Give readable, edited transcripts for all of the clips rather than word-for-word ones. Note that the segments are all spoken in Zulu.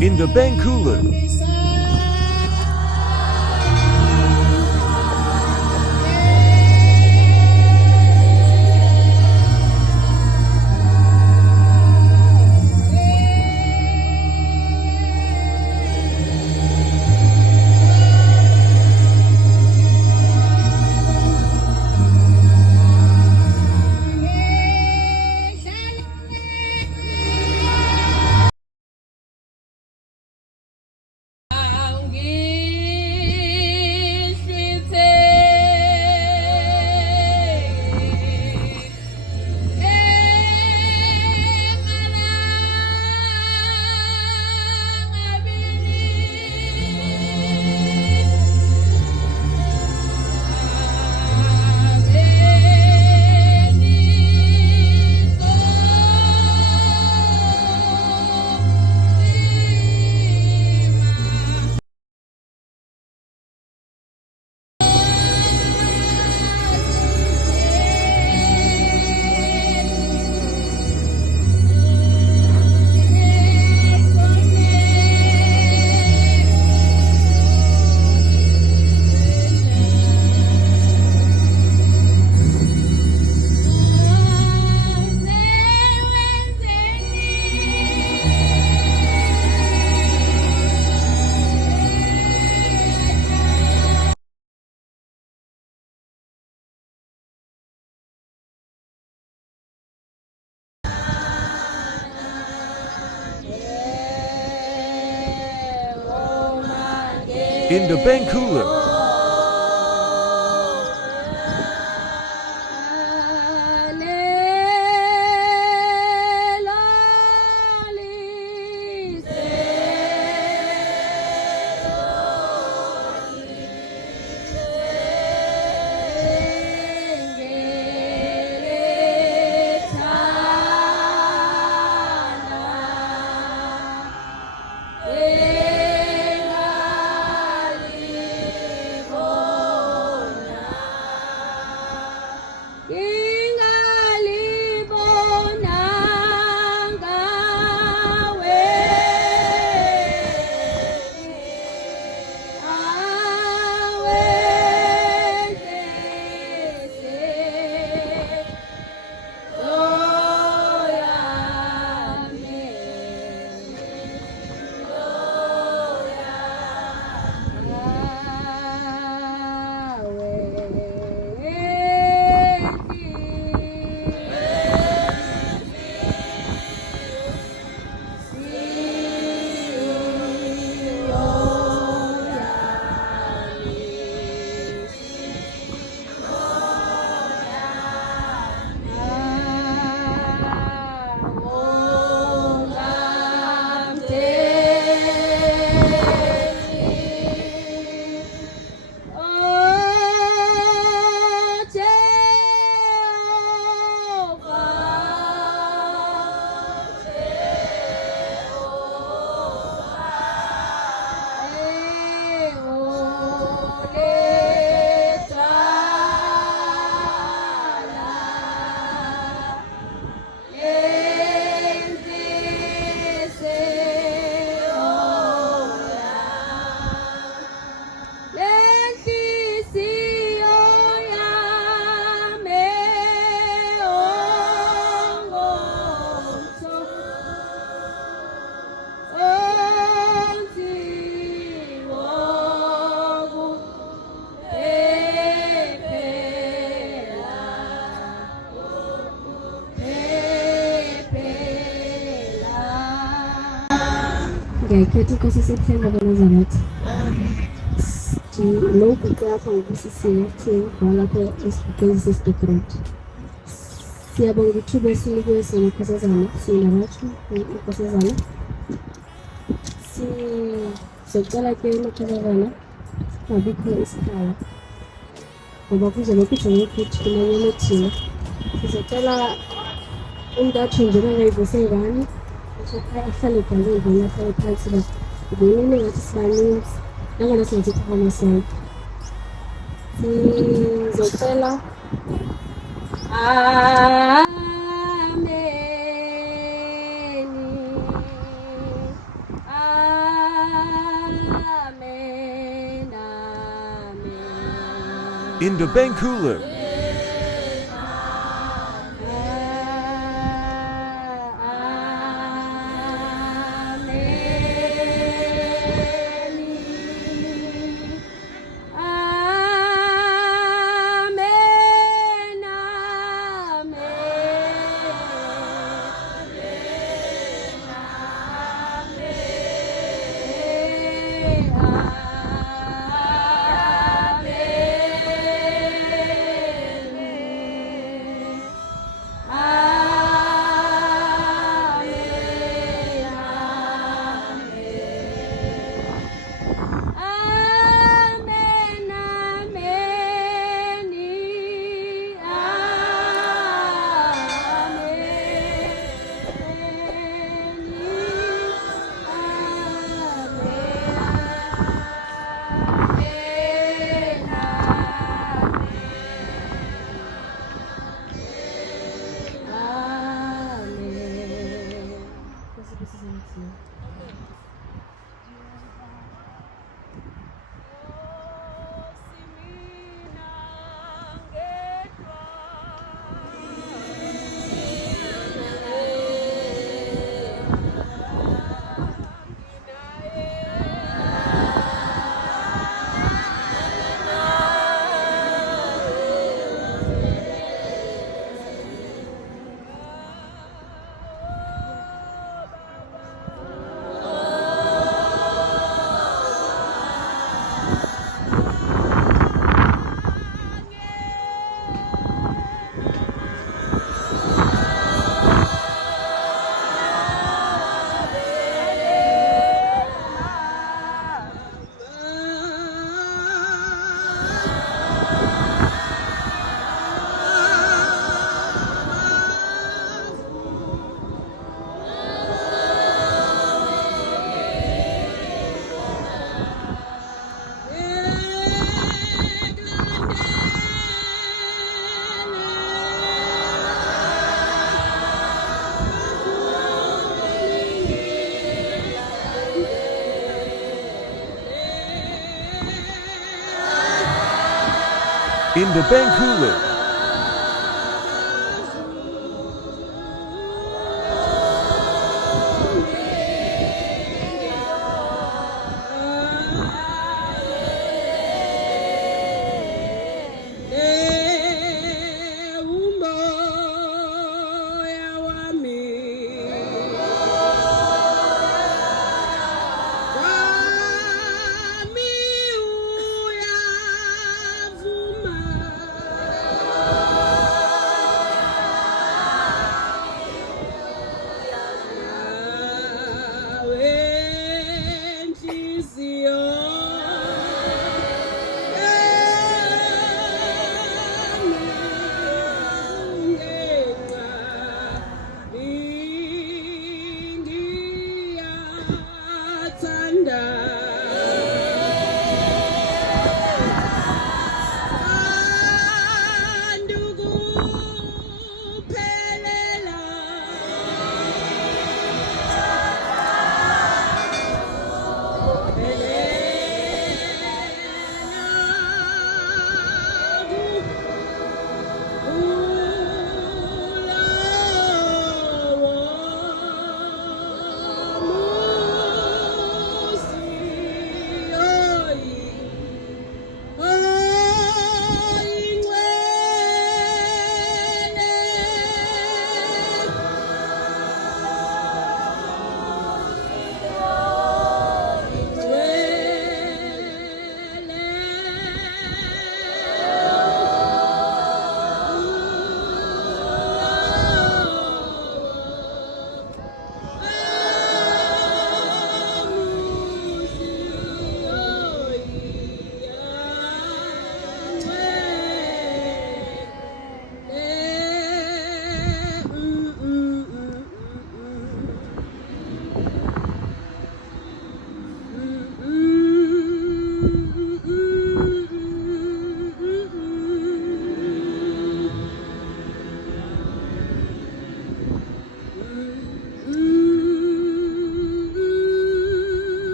In the Benkulu. In the Benkulu. ngiyakhetha inkosi September kaNazaretha lokhu kwakho ngokusisiwe lapho esigqokeni sesibhekgrund. Siyabonga ukuthi besinikwe sona inkosazana sinabathu inkosazana. Sizocela ke inkosazana ngabikho isikhala ngoba kuzobe kujongwe ukuthi kumanyene thina. Sizocela umuntu athunjwe ngayivose ngani ahlale egwaleni ahlale phansi ubonile ngathi sibaninzi nangona singathi khona sonke. Sizocela ameni in the bank cooler, in the bank cooler,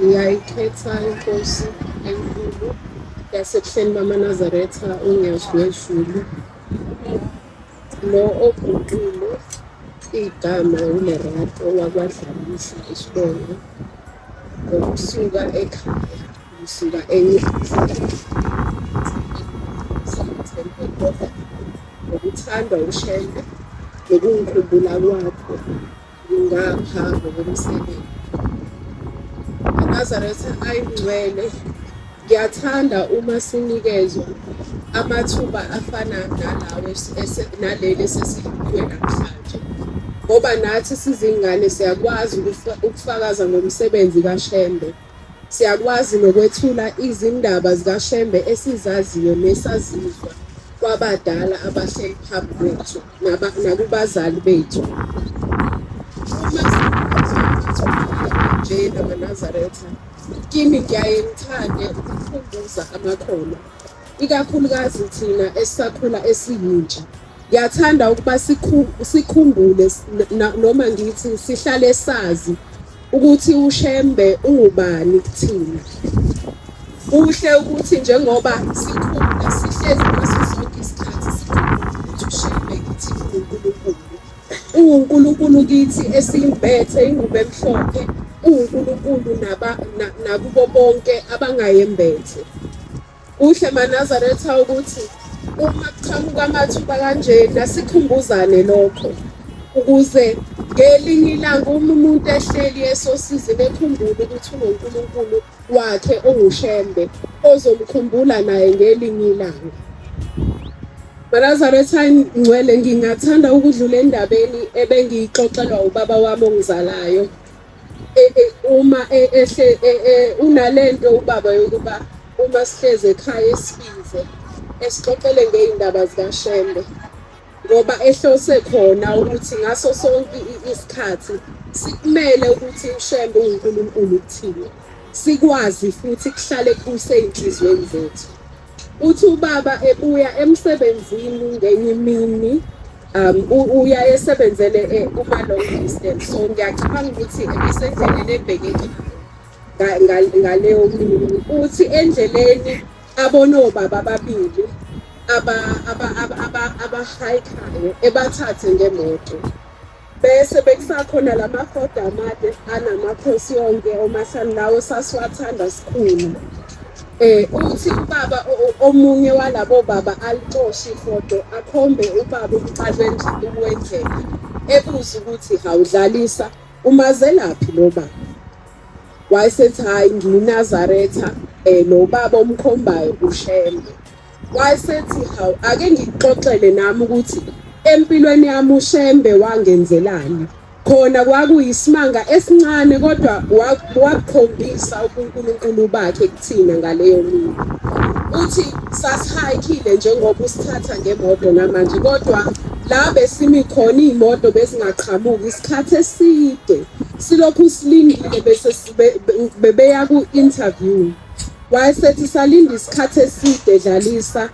ngiyayikhetha inkosi enkulu yasebuhleni bamaNazaretha UNyazi Lwezulu. Lo obhuqile igama uLerato wakwaDlamisa isibongo. Ngokusuka ekhaya ngisuka ngokuthandwa uShembe nokungikhumbula kwakho ngapha ngokomsebenzi. INazaretha ayingcwele, ngiyathanda uma sinikezwa amathuba afana nalawo naleli esesiphiwe namhlanje, ngoba nathi sizingane siyakwazi ukufakaza ngomsebenzi kaShembe. Siyakwazi nokwethula izindaba zikaShembe esizaziyo nesazizwa kwabadala abahleli phambi kwethu nakubazali bethu. Uma nje namaNazaretha, kimi ngiyaye ngithande ukukhumbuza amakhono, ikakhulukazi thina esisakhula esiyintsha. Ngiyathanda ukuba sikhumbule noma ngithi sihlale sazi ukuthi uShembe ungubani kuthina. Kuhle ukuthi njengoba sikhula sihlezi ngaso sonke isikhathi sikhumbule ukuthi uShembe kithi uNkulunkulu. UNkulunkulu kithi esimbethe ingubo emhlophe, uNkulunkulu nakubo bonke abangayembethe. Kuhle maNazaretha ukuthi uma kuqhamuka amathuba kanjena sikhumbuzane lokho, ukuze ngelinye ilanga uma umuntu ehleli esosizini ekhumbule ukuthi unoNkulunkulu wakhe onguShembe ozomkhumbula naye ngelinye ilanga. maNazaretha ngcwele, ngingathanda ukudlula endabeni ebengiyixoxelwa ubaba wami ongizalayo. Uma unalento ubaba yokuba uma sihleze ekhaya esibize esixoxele ngey'ndaba zikaShembe, ngoba ehlose khona ukuthi ngaso sonke isikhathi sikumele ukuthi uShembe uNkulunkulu kuthina, sikwazi futhi kuhlale kusey'nhliziyweni zethu. Uthi ubaba ebuya emsebenzini ngenye imini, uya esebenzele kuma-long distance, so ngiyacabanga ukuthi ebesendleleni ebheke ngaleyo mini. Uthi endleleni abone obaba ababili abahayikhayo ebathathe ngemoto, bese bekusakhona lamafoda amade anamakhosi yonke omahlanu lawo sasiwathanda sikhulu. Uthi ubaba omunye walabo baba alicoshe ifoto akhombe ubaba ubucala wendlela, ebuza ukuthi hawudlalisa umazelaphi lo baba. Wayesethi hayi ngiyiNazaretha, lo baba omkhombayo uShembe. Wayesethi hawu ake ngikuxoxele nami ukuthi empilweni yami uShembe wangenzelani. Khona kwakuyisimanga esincane kodwa wakukhombisa ubuNkulunkulu bakhe kuthina ngaleyo mini. Uthi sasihayikile njengoba usithatha ngemoto namanje, kodwa la besimi khona iy'moto bezingaqhamuki isikhathi eside silokhu silindile bese bebeya ku-interview. Wayesethi salinda isikhathi eside Dlalisa,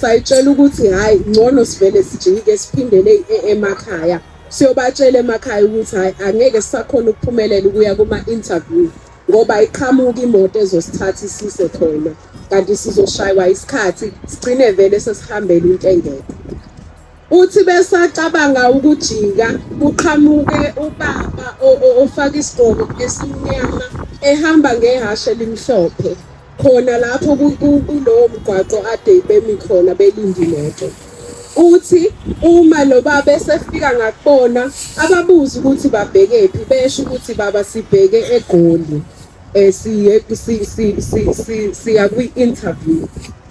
sayitshela ukuthi hhayi ngcono sivele sijike siphindele emakhaya, siyobatshela emakhaya ukuthi hhayi angeke sisakhona ukuphumelela ukuya kuma-interview ngoba iqhamuka imoto ezosithatha isise khona, kanti sizoshaywa isikhathi sigcine vele sesihambela into engekho. Uthi besacabanga ukujika kuqhamuke ubaba ofaka isigqoko esimnyama ehamba ngehashe elimhlophe khona lapho kulowo mgwaqo ade bemi khona belinde imoto. Uthi uma lo baba esefika ngakubona ababuza ukuthi babhekephi, besho ukuthi baba sibheke eGoli, siya kwi-interview.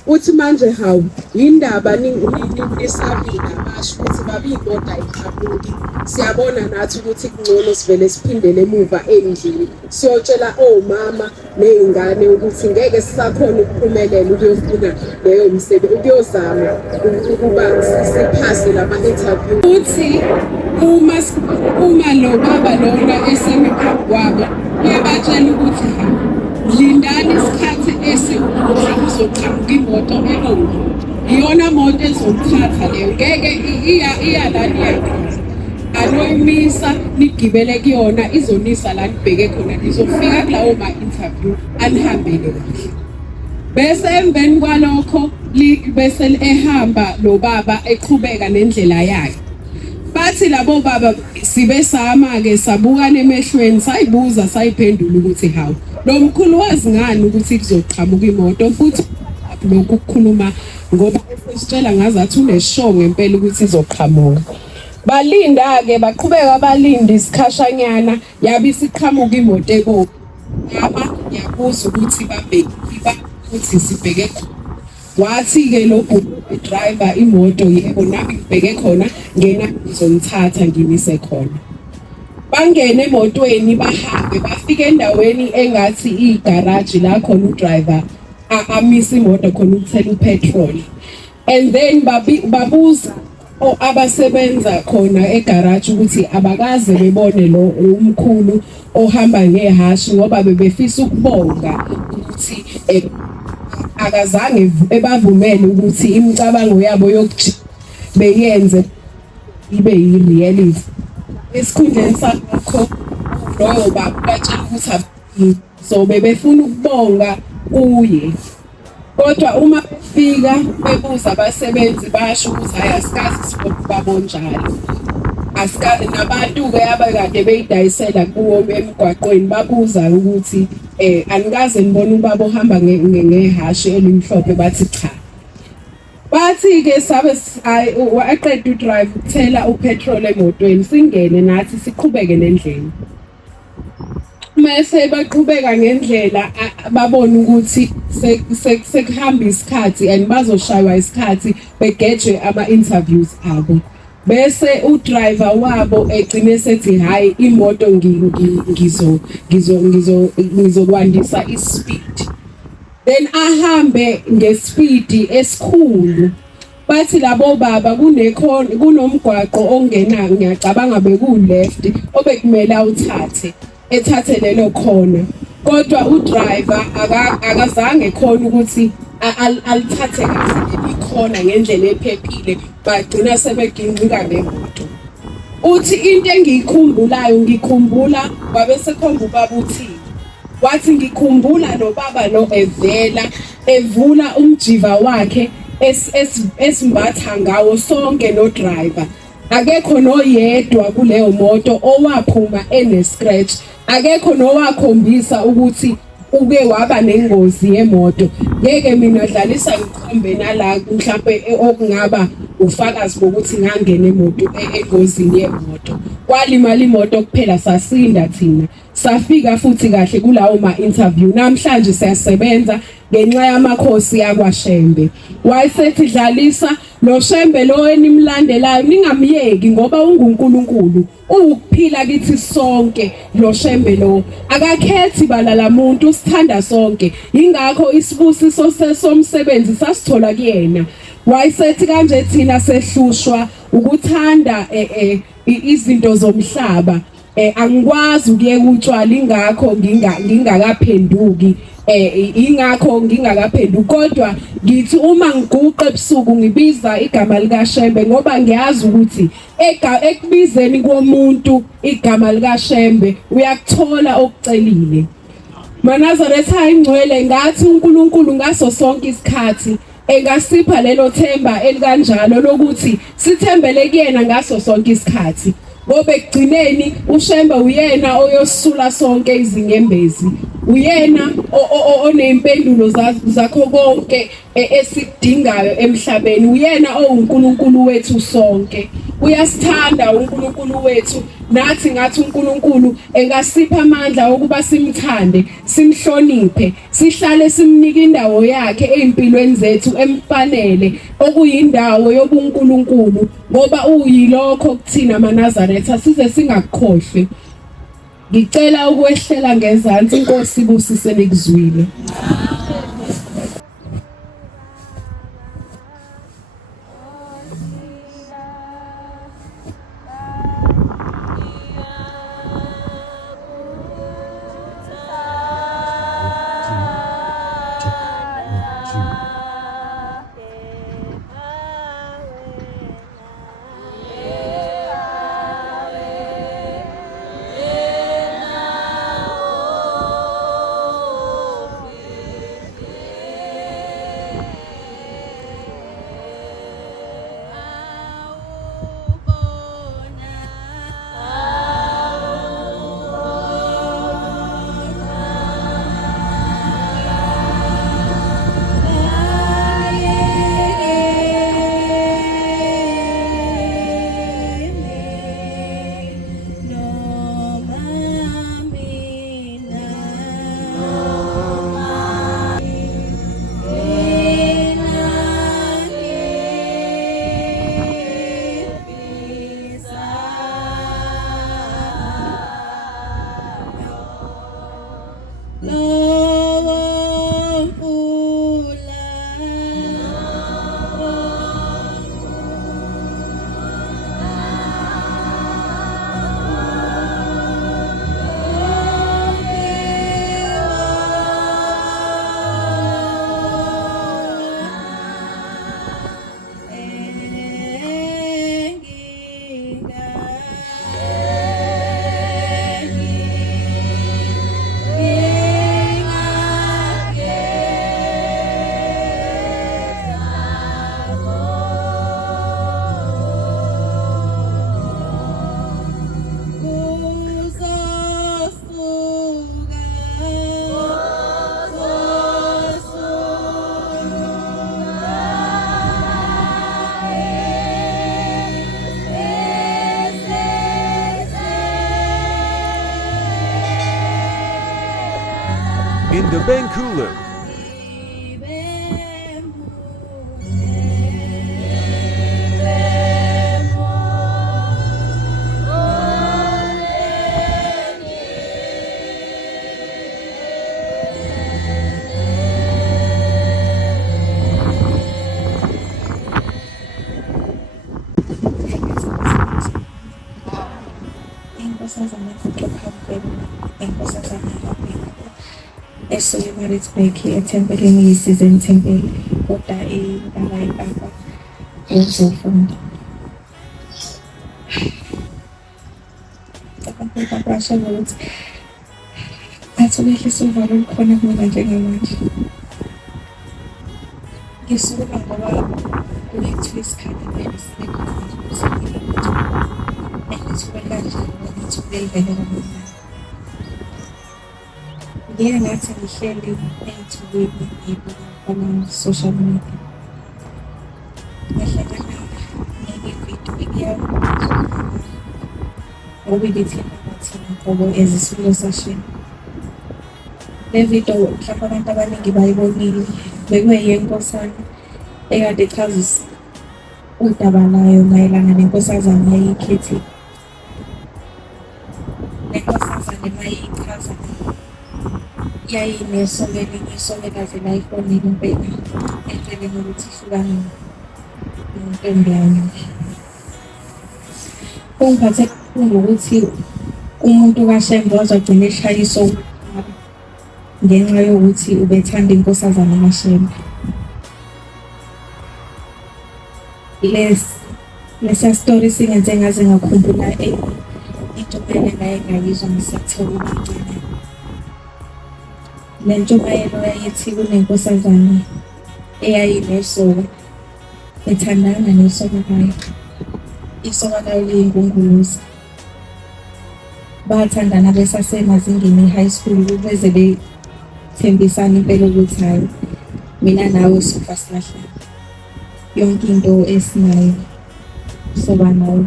Uthi manje hawu yindaba nisabile abasho ukuthi baba iy'moto ayiqhamuki, siyabona nathi ukuthi kungcono sivele siphindele emuva endlini siyotshela omama ney'ngane ukuthi ngeke sisakhona ukuphumelela ukuyofuna leyo msebenzi, ukuyozama ukuba siphase lama-interview. Uthi uma lo baba lona esemi phambi kwabo uyabatshela ukuthi lindani isikhathi esiwukuthi kuzoqhamuka imoto ebomvu, iyona moto ezomthatha leyo, ngeke iya lana iyakhona. anoyimisa nigibele kuyona izonisa la nibheke khona nizofika kulawo ma-interview anihambele kahle. Bese emveni kwalokho bese ehamba lo baba eqhubeka nendlela yakhe. Bathi labo baba sibe sama-ke sabukana emehlweni sayibuza sayiphendula ukuthi hawu lo mkhulu wazi ngani ukuthi kuzoqhamuka imoto futhi lokhu kukhuluma ngoba esitshela ngazathi uneshow ngempela ukuthi izoqhamuka. Balinda-ke baqhubeka balinda isikhashanyana yabe isiqhamuka imoto ebomvu. Yabuza ukuthi ukuthi sibheke wathi-ke lo driver imoto yebo nami ngibheke khona ngena ngizomthatha ngimise khona. Bangene emotweni bahambe bafika endaweni engathi igaraji la khona udriver amisa imoto khona ukuthela upetrol. And then babuza abasebenza khona egaraji ukuthi abakaze bebone lo umkhulu ohamba ngehashi ngoba bebefisa ukubonga ukuthi akazange ebavumele ukuthi imicabango yabo beyenze ibe yi-reality. Esikhundleni sakho loyo batshela ukuthi so bebefuna ukubonga kuye. Kodwa uma befika bebuza abasebenzi basho ukuthi hayi asikazi sibonke njalo. Asikazi nabantu-ke abakade beyidayisela kuwo emgwaqweni babuza ukuthi anikaze nibone ubaba ohamba ngehashi elimhlophe bathi cha. Bathi-ke sabe waqeda udrive ukuthela upetrol emotweni singene nathi siqhubeke nendlela. Mase baqhubeka ngendlela babona ukuthi sekuhamba isikhathi and bazoshaywa isikhathi begejwe ama-interviews abo. Bese udriver wabo egcine sethi hayi imoto ngizokwandisa ispeed. Then ahambe ngespeed esikhulu. Bathi labo baba kunomgwaqo ongena ngiyacabanga beku-left obekumele ethathe lelo khona. Kodwa udriver akazange khona ukuthi alithathe kahle ikhona ngendlela ephephile bagcina sebeginqika ngemoto. Uthi into engiyikhumbulayo ngikhumbula wabesekhomba ubaba uthini. Wathi ngikhumbula lo baba lo evula umjiva wakhe esimbatha ngawo sonke no driver. Akekho noyedwa kuleyo moto owaphuma ene-scratch. Akekho nowakhombisa ukuthi uke waba nengozi yemoto. Ngeke mina dlalisa ngikhombe nala mhlawumbe okungaba ufakazi bokuthi ngangena engozini yemoto. Kwalimala imoto kuphela sasinda thina. Safika futhi kahle kulawo ma-interview. Namhlanje siyasebenza ngenxa yamakhosi yakwaShembe. Wayesethi dlalisa lo Shembe lo enimlandelayo ningamyeki ngoba unguNkulunkulu. Ukuphila kithi sonke lo Shembe lo. Akakhethi balala muntu usithanda sonke. Ingakho isibusiso somsebenzi sasithola kuyena. Wayesethi kanje thina sehlushwa ukuthanda izinto zomhlaba. Angikwazi ukuyeka utshwala ingakho ngingakaphenduki ingakho ngingakaphenduki kodwa ngithi uma ngiguqa ebusuku ngibiza igama lika Shembe ngoba ngiyazi ukuthi ekubizeni komuntu igama lika Shembe uyakuthola okucelile. Manazaretha ingcwele ngathi uNkulunkulu ngaso sonke isikhathi engasipha lelo themba elikanjalo lokuthi sithembele kuyena ngaso sonke isikhathi. Ngoba ekugcineni uShembe uyena oyosula sonke izinyembezi. Uyena onempendulo zakho konke esikudingayo emhlabeni. Uyena oUnkulunkulu wethu sonke. Uyasithanda uNkulunkulu wethu nathi ngathi uNkulunkulu engasipha amandla okuba simthande, simhloniphe, sihlale simnika indawo yakhe ezimpilweni zethu emfanele okuyindawo yobuNkulunkulu ngoba uyilokho kuthina amaNazaretha size singakukhohlwe. Ngicela ukwehlela ngezantsi inkosi ibusise nikuzwile. In the bank cooler. INkonzozana INkonzozana esuke eMaritzburg ethempelini yisize emthempeli kodwa intaba yipapa yokuzofunda. Abantu basho ukuthi athuke ehlisa uvalo olukhona kumina njengamanje. Ngisuka ngoba kulethiwe isikhathi vele sibekhona ukuthi engithuke kanje ngithuke ivelela mina. Ngeke ngathi ngihleli ey'thukweni ngiyibona kuma-social media. Ngahlangana nevidiyo ngoba ibithemba bathina ngoba ezisulo sashini. Le video mhlawumbe abantu abaningi bayibonile, bekuyiyenkosana ekade ichaza udaba layo mayelana nenkosazana eyikhethile. Le nkosazana mayichaza yayinesoka elinye isoka elaze layifonela impela endleleni ukuthi ihlukane nentombi yayo. Kungiphathe kakhulu ukuthi umuntu kaShembe wazogcina eshaya isoka ngenxa yokuthi ubethanda inkosazana kaShembe. Lesa story singenze ngaze ngakhumbula into ngaye ngayizwa ngisathola ubancane. Le ntshumayelo yayithi kunenkosazana eyayinesoka ethandana nesoka layo. Isoka layo liyingongolozi. Bathandana besasemazingeni e-high school beze bethembisana impela ukuthi hayi mina nawe sofa silahlane. Yonke into esinayo soba nayo.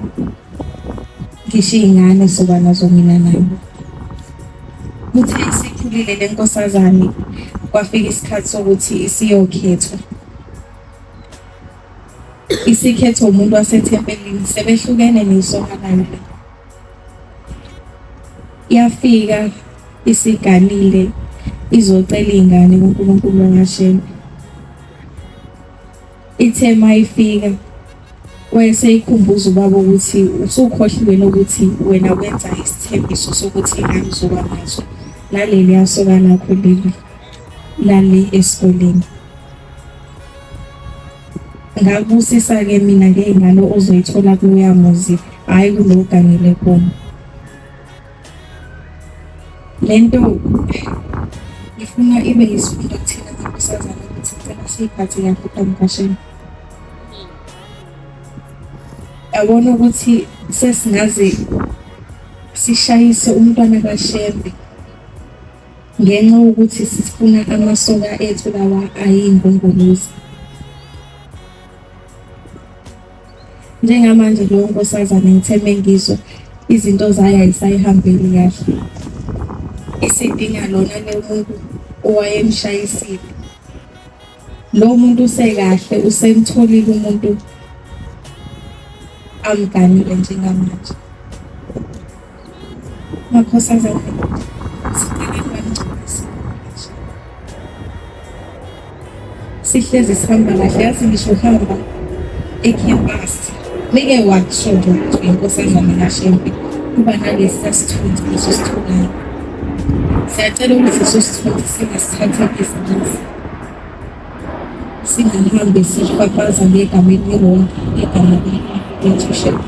Ngisho iy'ngane soba nazo mina nayo. Kuthe isikhulile le nkosazane kwafika isikhathi sokuthi isiyokhethwa. Isikhethwa umuntu wasethempelini sebehlukene nesoka layo. Yafika isiganile izocela iy'ngane kuNkulunkulu wangaShembe. Ithe mayifika wayeseyikhumbuza ubaba ukuthi usukhohliwe nokuthi wena wenza isithembiso sokuthi iy'ngane uzoba nazo naleli yasoka lakho leli lali esikoleni. Ngakubusisa-ke mina ngey'ngane ozoyithola kuloya muzi, hhayi kulo ganile khona. Le nto ngifuna ibe yisifundo kuthina nkosazana ukuthi ngicela siyiphathe kahle uDama kaShembe. Yabona ukuthi sesingaze sishayise umntwana kaShembe ngenxa yokuthi sifuna amasoka ethu lawa ayingongolozi. Njengamanje leyo nkosazana ngitheme ngizwa izinto zayo ayisayihambeli kahle. Isidinga lona le muntu owayemshayisile. Lo muntu usekahle, usemtholile umuntu amganile njengamanje. Makhosazana sicela nibangcwelise. sihlezi sihamba kahle, yazi ngisho uhamba ekhempasi meke wakusho nje ukuthi uyinkosazana kaShembe kuba nalesi sasithunzi leso sitholayo. Siyacela ukuthi leso sithunzi singasithatha ibhizinisi, singahambe sifafaza ngegameni leronke igama lethu Shembe.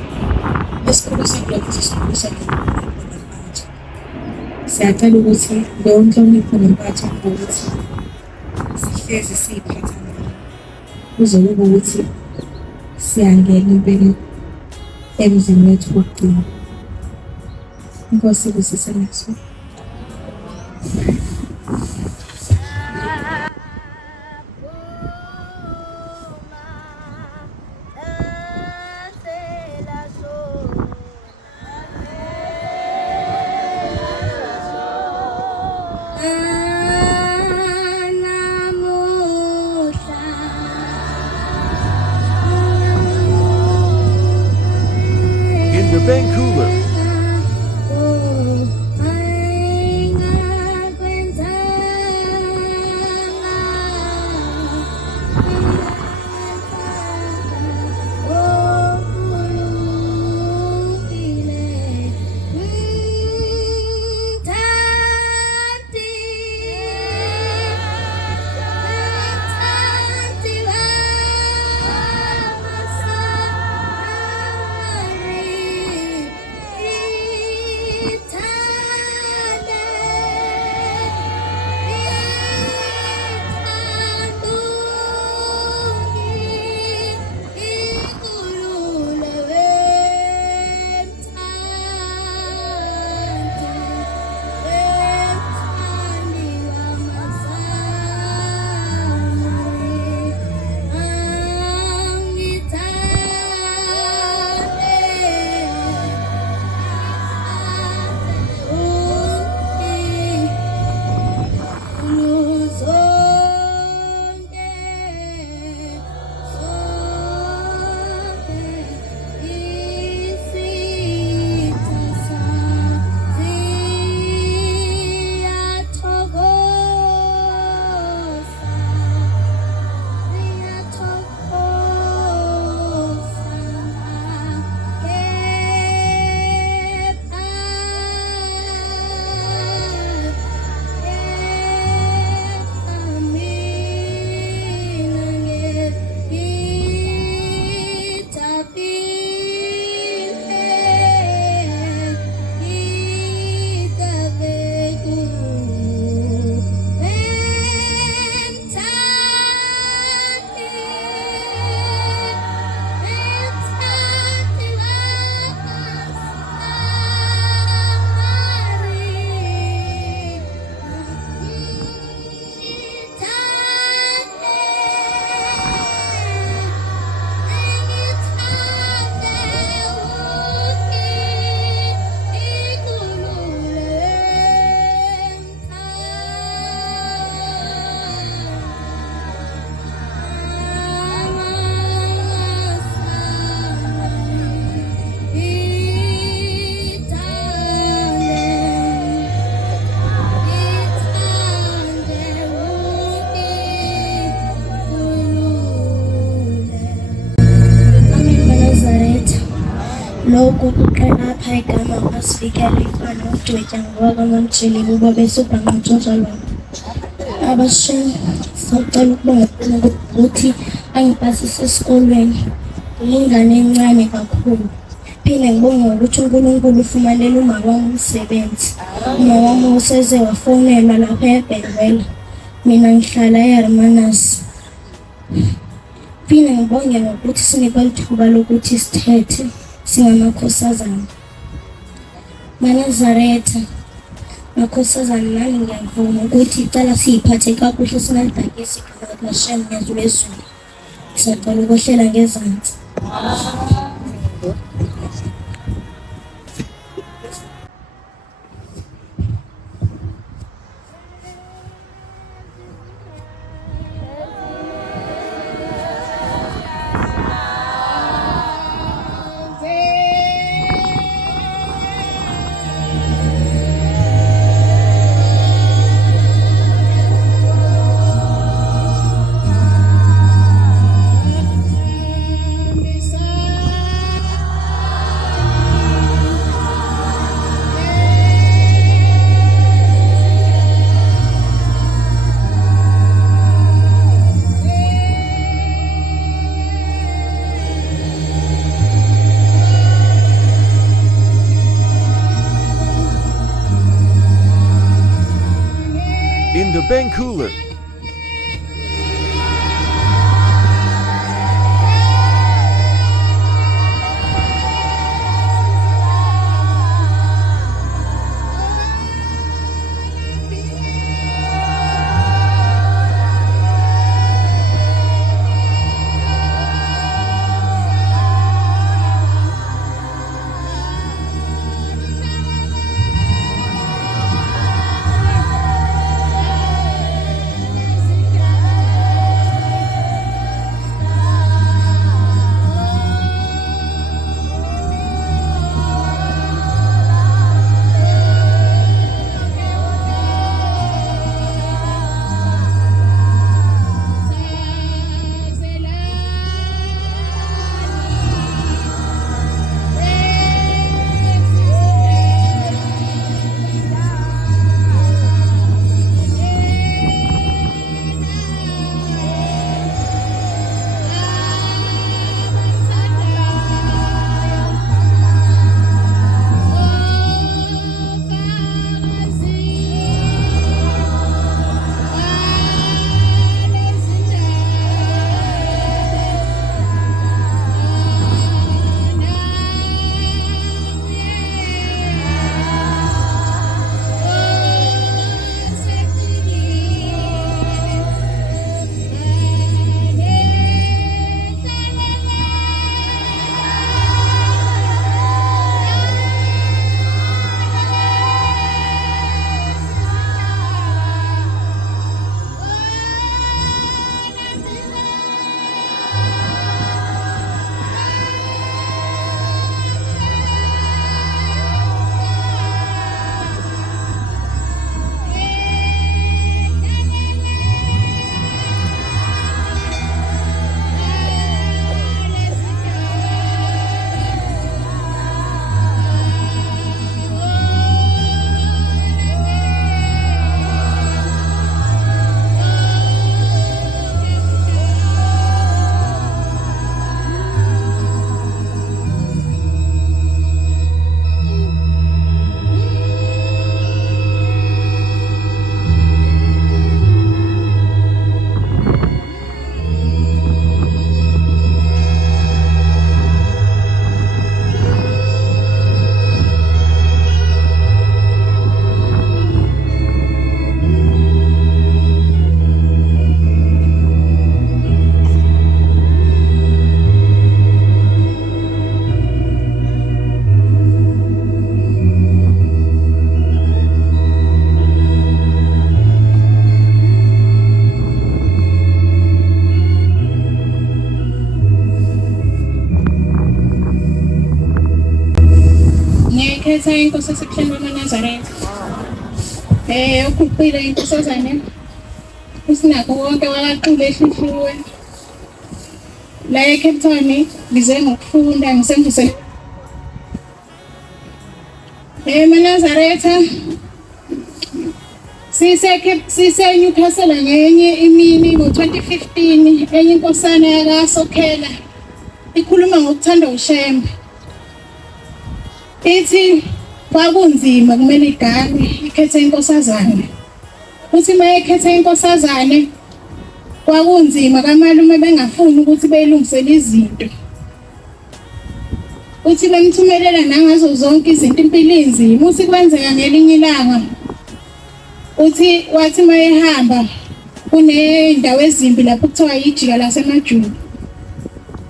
Esikhulisa kulokho sikhulisa nempatho. Siyacela ukuthi leyo nhlonipho nempatho ukuthi sihlezi siyiphatha ngayo kuze kube ukuthi siyangena impela emzini wethu wokugcina. Inkosi ibusise naso. In the bank cooler. Lokhu kuqalapha igama asifikele ifana udwetya ngoba kaMamjeli kuba besubhangxoza lona. Abashini sicela ukubonga ukuthi angipasise esikolweni. Ngiyingane encane kakhulu. Phinde ngibonge ukuthi uNkulunkulu ufumanele uma wami umsebenzi. Uma wami useze wafonelwa lapha eBhengwela. Mina ngihlala eHermanus. Phinde ngibonge ngokuthi sinikwe ithuba lokuthi sithethe singamakhosazana. Manazaretha, makhosazana nami ngiyavuma ukuthi icala siyiphathe kakuhle singalidakisi igama likaShembe Lwezulu. Siyacela ukwehlela ngezansi. bank cooler. Ngiyakhetha inkosi esebuhleni bamaNazaretha. Ukhulile inkosazane. Usinakho wonke wakaqule ehlihliwe. La eCape Town ngize ngokufunda ngisengise. eManazaretha sise Newcastle ngenye imini ngo-2015 enye inkosana yakaSokhela ikhuluma ngokuthanda uShembe. Ithi kwakunzima kumele igane ikhethe inkosazane. Uthi mayekhethe inkosazane kwakunzima kamalume bengafuni ukuthi beyilungisele izinto. Uthi bemthumelela nangazo zonke izinto impilo inzima. Uthi kwenzeka ngelinye ilanga uthi wathi mayehamba kunendawo ezimbi lapho kuthiwa ijika laseMajuba.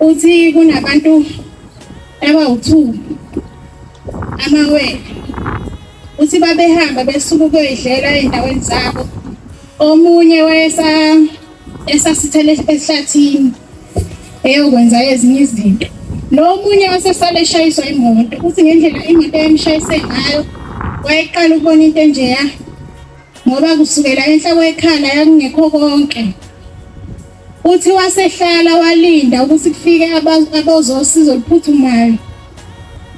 Uthi kunabantu abawu2 amawele. Uthi babehamba besuka ukuyidlela endaweni zabo. Omunye esasithele esihlathini eyokwenza ezinye izinto. Lo munye wasesale eshayiswa imoto. Uthi ngendlela imoto emshayise ngayo wayeqala ukubona into enjeya ngoba kusukela enhla kwekhala yakungekho konke. Uthi wasehlala walinda ukuthi kufike abazosizo oluphuthumayo.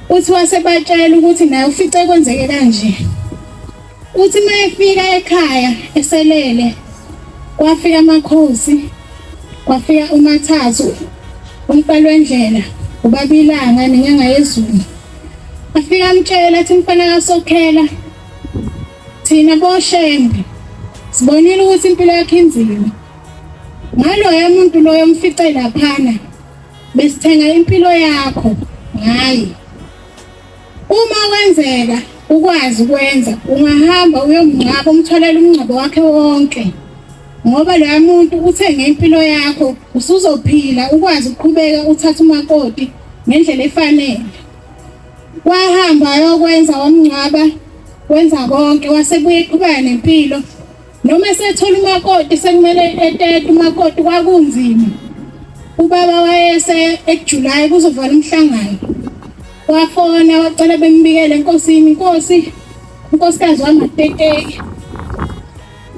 Uthi wasebatshela ukuthi naye ufice kwenzeke kanje. Uthi mayefika ekhaya eselele kwafika amakhosi, kwafika uMathathu, umbhalo wendlela, uBabilanga nenyanga yezulu. Afika amtshela athi mfana kaSokhela thina boShembe Sibonile ukuthi impilo yakhe inzima. Ngaloya muntu loyo mfice laphana. Besithenga impilo yakho ngaye. Uma wenzeka ukwazi ukwenza, ungahamba uyomngcwaba umtholele umngcwabo wakhe wonke. Ngoba lo muntu uthenge impilo yakho, usuzophila ukwazi ukuqhubeka uthatha umakoti ngendlela efanele. Wahamba ayokwenza wamngcwaba, wenza konke wasebuye eqhubeka nempilo. Noma esethola umakoti sekumele etete umakoti kwakunzima. Ubaba wayese eJuly kuzovala umhlangano. Wafona wacela bembikele enkosini, Nkosi, unkosikazi wami ateteki.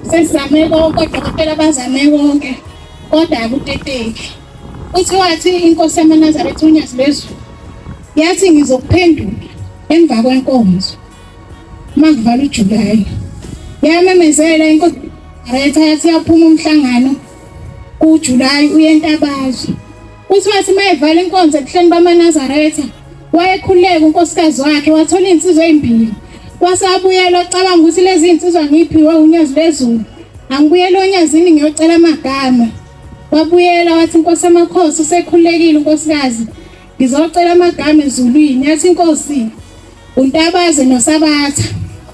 Sesizame konke, odokotela bazame konke, kodwa akuteteki. Uthi wathi inkosi yamaNazaretha UNyazi Lwezulu yathi ngizokuphendula emva kwenkonzo. Makuvala uJuly. Yamemezela inkosi yamaNazaretha yathi yaphuma umhlangano kuJuly uyentabazwe. Uthi wathi mayevala inkonzo ebuhleni bamaNazaretha wayekhuleka unkosikazi wakhe wathola insizwa ezimbili. Wasabuyela ocabanga ukuthi lezi insizwa ngiphiwe UNyazi Lwezulu. Angibuyela onyazini ngiyocela amagama. Wabuyela wathi Nkosi yamakhosi usekhulekile unkosikazi. Ngizocela amagama ezulwini. Yathi inkosi uNtabaze noSabatha.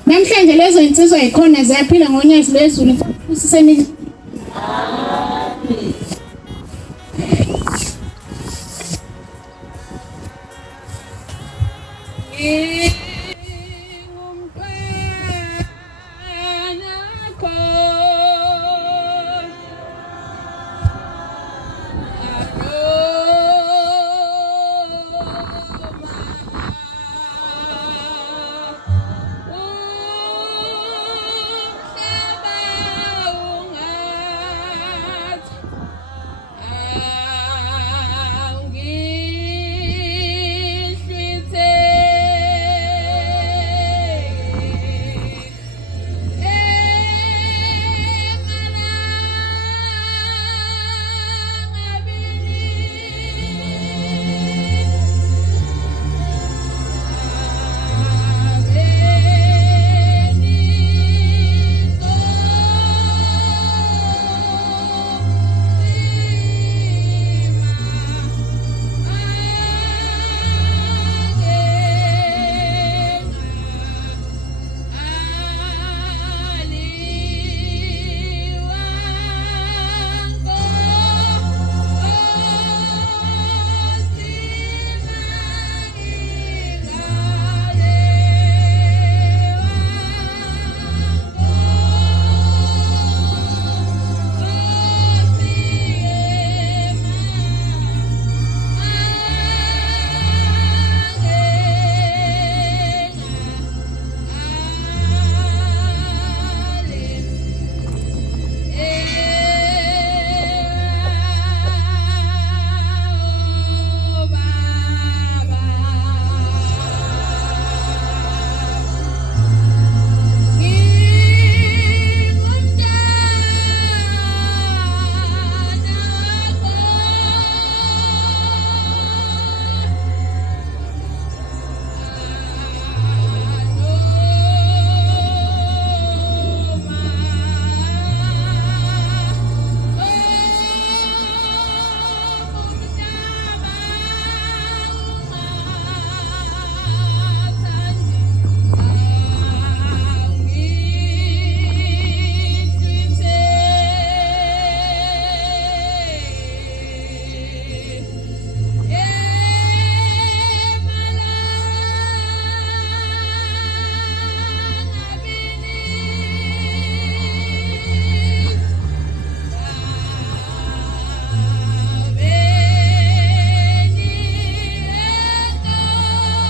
Namhlanje lezo insizwa ikhona ziyaphila ngoNyazi Lwezulu usiseni.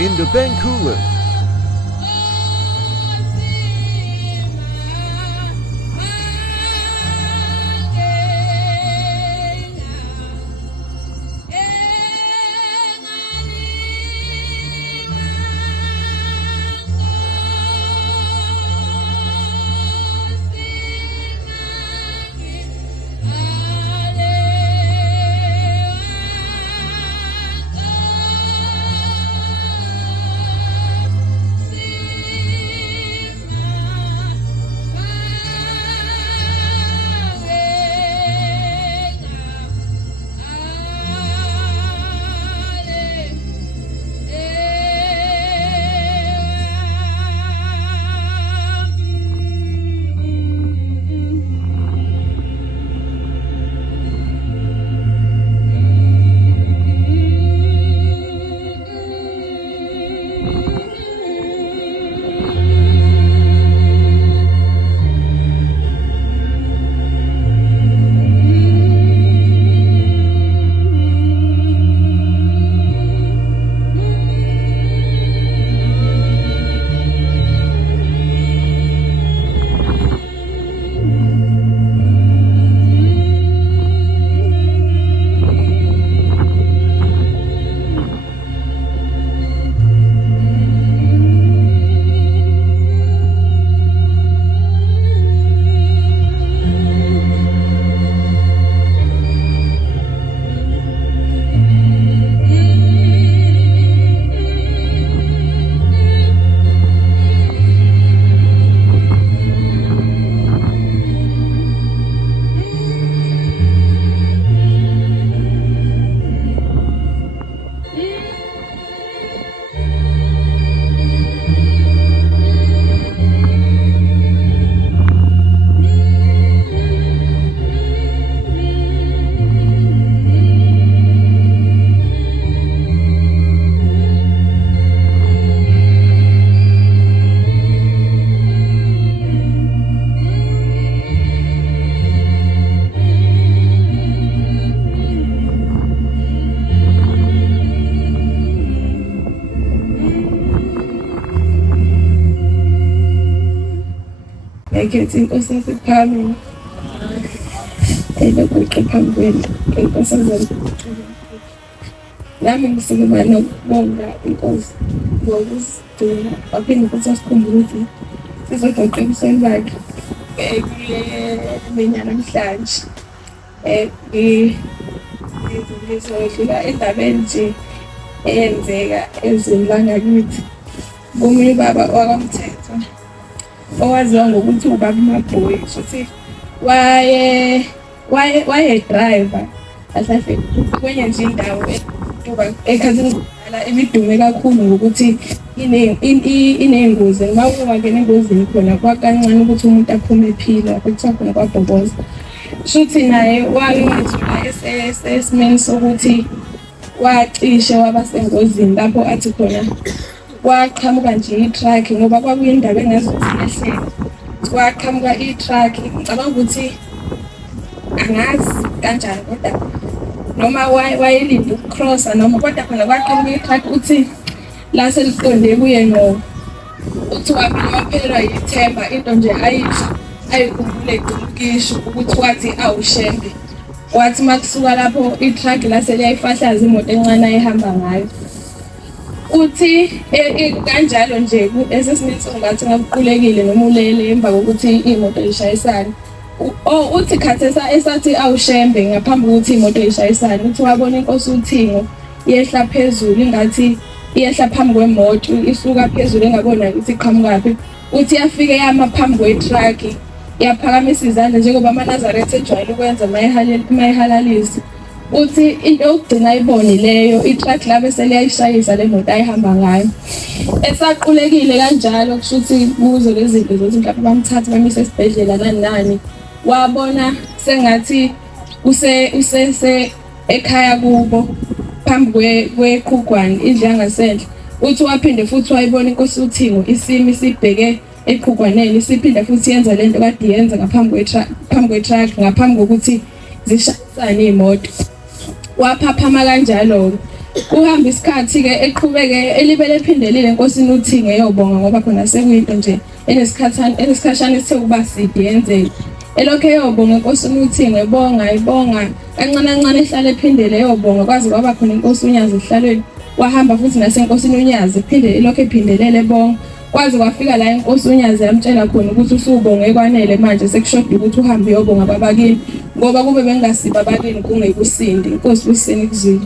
In the bank cooler. ekhethe inkosi yasephakameni elokuqe phambi kwenu inkosazana. Nami ngisukuma nokubonga inkosi ngokusigcina waphinde futhi asikhumbule ukuthi sizoxoxa ebusweni bakhe kule mini yanamhlanje. Ngizodlula endabeni nje eyenzeka ezweni langakithi komunye ubaba wakwamthetho owaziwa ngokuthi ubaba uMabhoyi, futhi waye-driver ahlahle kwenye nje indawo ekhathini kudala ibidume kakhulu ngokuthi iney'ngozi. Uma ungangena engozini khona kwakancane ukuthi umuntu aphume ephila, kuthiwa khona kwabhoboza. Shuthi naye wangazula esimeni sokuthi wacishe waba sengozini lapho athi khona kwaqhamuka nje i-truck, ngoba kwakuyindaba engazuthi yehlele. Kwaqhamuka i-truck, ngicabanga ukuthi angazi kanjani kodwa noma wayelinde ukukrosa noma, kodwa khona kwaqhamuka i-truck uthi la seliqonde kuye ngo uthi waphelelwa yithemba, into nje ayikhumbule egcumukisho ukuthi wathi awushembe. Wathi makusuka lapho i-truck la seliyayifahlaza imoto encane ayihamba ngayo. Uthi kanjalo nje esesininsuku ngathi ngakuqulekile noma ulele emva kokuthi imoto ishayisane. Uthi khathesa esathi awushembe ngaphambi kokuthi imoto ishayisane, uthi wabona inkosi uThingo iyehla phezulu ingathi iyehla phambi kwemoto, isuka phezulu engabona ukuthi iqhamukaphi. Uthi yafike yama phambi kwe-truck yaphakamisa izandla njengoba amaNazaretha ejwayele ukwenza mayihalalisa. Uthi into yokugcina ayibone leyo i-truck la bese liyayishayisa le moto ayihamba ngayo. Esaqulekile kanjalo kusho ukuthi kuzo lezi zinto zokuthi mhlawumbe bamthathe bamise esibhedlela nani nani, wabona sengathi use ekhaya kubo phambi kweqhugwane indlu yangasendle. Uthi waphinde futhi wayibona inkosi uThingo isimi sibheke eqhugwaneni, isiphinda futhi yenza lento kade yenza ngaphambi kwe-truck ngaphambi kokuthi zishayisane iy'moto. Waphaphama kanjalo. Kuhamba isikhathi-ke eqhubeke elibele ephindelile enkosini uThingo eyobonga ngoba khona sekuyinto nje enesikhashana esithe ukuba side yenzeka. Elokhu eyobonga enkosini uThingo ibonga kancane kancane ehlale ephindele eyobonga kwaze kwaba khona inkosi uNyazi ehlalweni. Wahamba futhi nasenkosini uNyazi ephindele elokhu ephindelele bonga kwaze kwafika la inkosi uNyazi yamtshela khona ukuthi usubonge kwanele manje sekushoda ukuthi uhambe uyobonga babakini ngoba kube bengasiba abakini kungekusindi. Inkosi kuseni kuzile.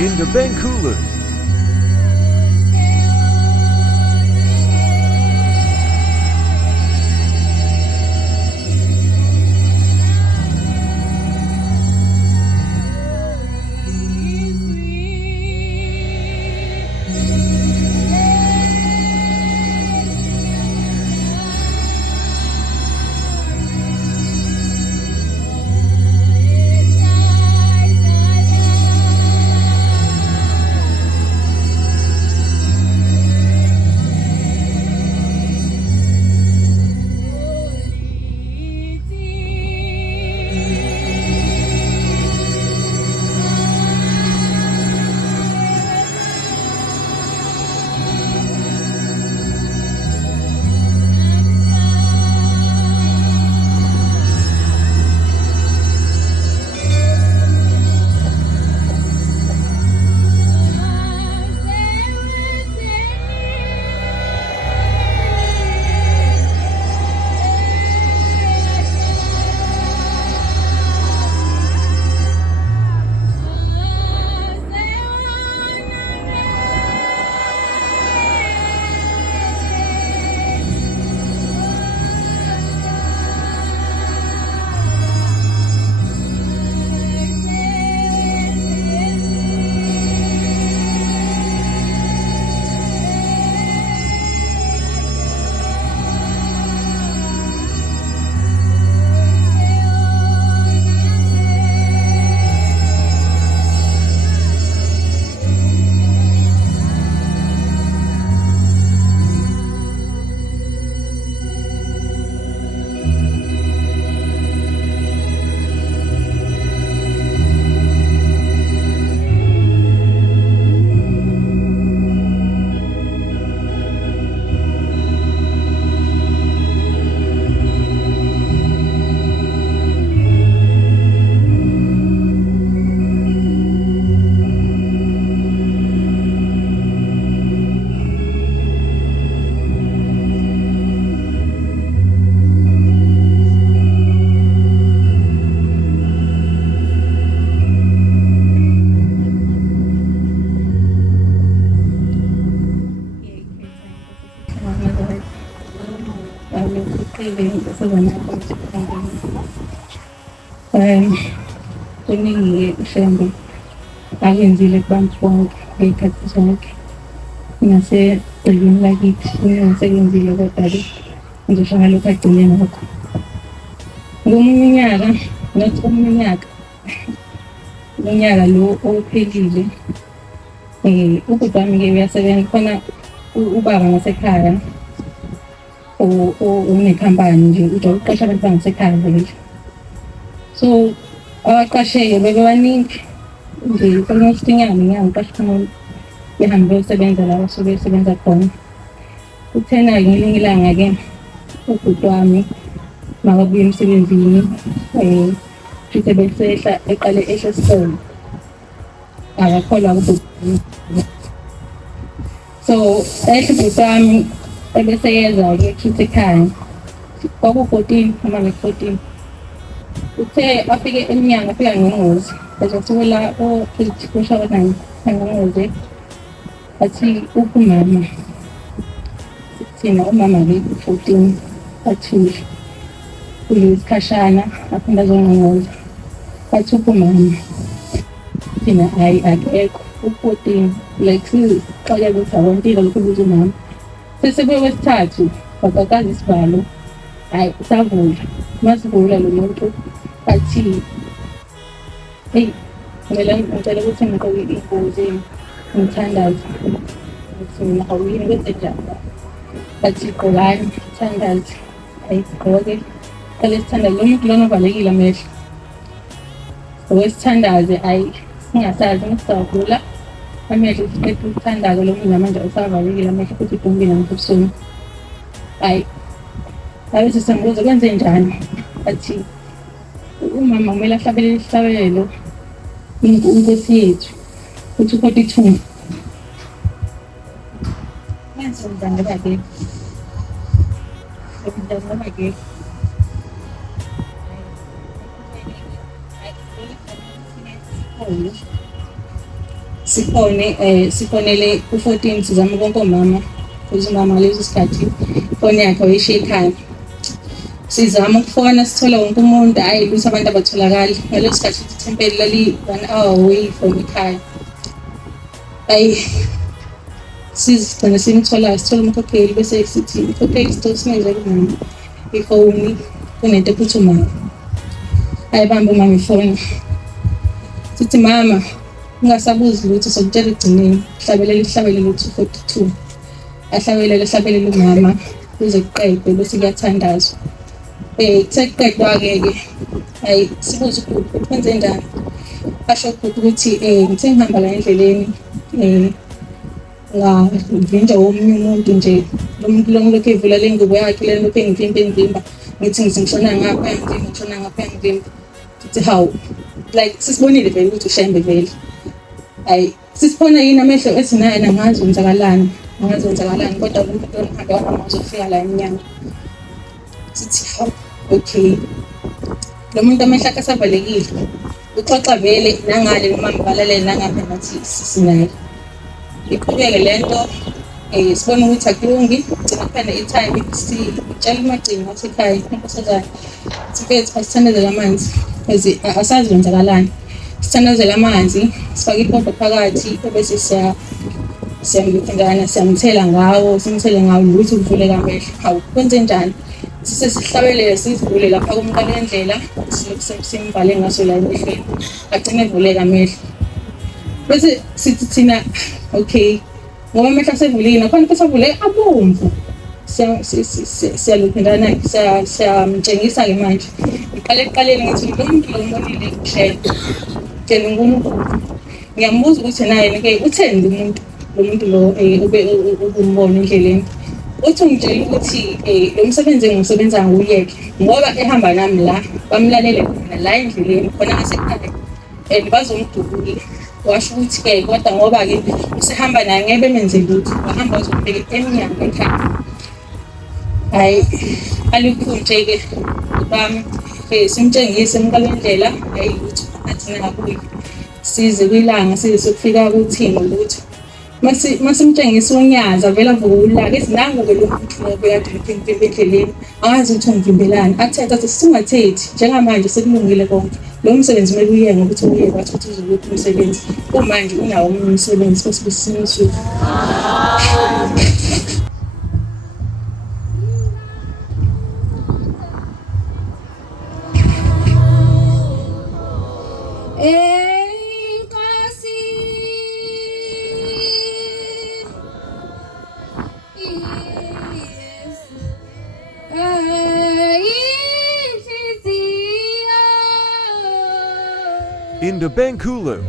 In the Vancouver. Kuningi Shembe akenzile kubantu bonke ngey'khathi zonke. Ingasegcikini lakithi ingasekenzile kodwa-ke ngisho ngalokhu agcine ngakho. Ngomunye unyaka, ngathi omunye unyaka lo ophelile, ubhuti wami-ke uyasebenza khona ubaba ngasekhaya unekhampani nje uqasha abantu bangasekhaya vele. So abaqasheke bebebaningi nje almost inyanga ngiqashe umuntu behambe beyosebenza la basuke besebenza khona. Kuthena ngelinye ilanga-ke ubhuti wami makabuya emsebenzini futhi besehla eqale ehle esitolo akakholwa kubhuti. So ehle ubhuti wami ebeseyeza-ke futhi ekhaya kwaku-14 noma nge-14 uthe afike emnyango afika ngengozi ezosukwela o-8 kushawa 9 ngengozi athi umama thina umama-ke 14 athi uyisikhashana aphinda azongongoza athi umama thina hayi akekho u-14 like sizixolela ukuthi akwantile lokhu kubuza umama. Sesebe wesithathu bakakazi isibhalo hayi savula masivula lo muntu athi hey ngicela ukuthi ngiqoke ingozi ngithandaza ukuthi mina awuyini kwenzenjani athi qokani thandaza ayigqoke kalesithandaza lo muntu lona uvalekile amehlo owesithandaze ayi singasazi ngisavula amehlo siqeda ukuthandaza lo muntu namanje usavalekile amehlo futhi udumbile ngaphezulu ayi abese sembuza kwenze njani athi umama kumele ahlabelele isihlabelelo inkosi yethu uthi 42 yenze njani bake ukudla bake sifonele u-14 sizama konke umama ukuze umama leso sikhathi ifoni yakhe wayishiya ekhaya. Sizama ukufona sithola wonke umuntu hayi ukuthi abantu abatholakali ngaleso sikhathi ithempeli lali 1 hour away from ekhaya. Ayi sizigcina simthola sithola umkhokheli bese sithi umkhokheli sithola singenza kumama ifoni kunento ephuthumayo. Ayibamba umama ifoni sithi mama ungasabuzi lutho sokutshela igcineni hlabelele ukuthi 42 ahlabelele umama kuze kuqedwe bese kuyathandazwa Sekuqedwa-ke hayi sibuze ubhuti kwenze njani. Asho ubhuti ukuthi ngithe ngihamba la endleleni ngavinjwa omunye umuntu nje, lo muntu lo ngilokhu evula le ngubo yakhe le lokhu engivimba ngithi ngishona ngapha ngivimba. Ngithi hawu, like sisibonile vele ukuthi uShembe vele. Hayi sisibona yini amehlo ethi naye angazi wenzakalani kodwa lo muntu lo hamba uzofika la enyanga. Sithi hawu, okay, lo muntu amehlo akhe asavalekile, uxoxa vele nangale noma mbalelele nangapha nathi sinaye. Iqhubeke lento sibona ukuthi akulungi, gcina kuphela i-time sitshela umagcini wathi ekhaya iNkosazana sifethu asithandazele amanzi because asazi kwenzakalani. Sithandazele amanzi, sifake ipoto phakathi bese siyamphindana siyamthela ngawo, simthele ngawo ukuthi kuvuleke amehlo. Hawu kwenze njani? Sisihlabelele sivule lapha kumqala endlela simbhale ngaso la emehlweni agcine evuleka amehlo. Bese sithi thina okay, ngoba amehlo asevulile nakhona bese avule abomvu. Siyaluphindana siyamtshengisa-ke manje. Iqale ekuqaleni ngithi lo muntu lo mbonile Shembe. Tshela uNkulunkulu. Ngiyambuza ukuthi naye-ke utheni lo muntu lo ubumbona endleleni. Uthi ungitshela ukuthi lo msebenzi engiwusebenza nguwuyeke ngoba ehamba nami la bamlalele khona la endleleni khona ngasekhaya and bazomdubula. Washo ukuthi-ke kodwa ngoba-ke usehamba naye ngeke bemenze lutho, wahamba uzobheka emnyango ekhaya. Hayi alikhunje-ke bami simtshengise emqala endlela hayi lutho athi nakuye size kwilanga size sokufika kuthini lutho. Masimtshengisa uNyazi avela vula ke sinangu-ke lo muntu lo bekade ngivimba endleleni angazi ukuthi ungivimbelani. Athethe athi singathethi njengamanje sekulungile konke, lo msebenzi kumele uyeke ngokuthi uyeke wathi ukuthi uzokuphi umsebenzi. Manje unawo omunye umsebenzi futhi besinisuka. In the Benkulu.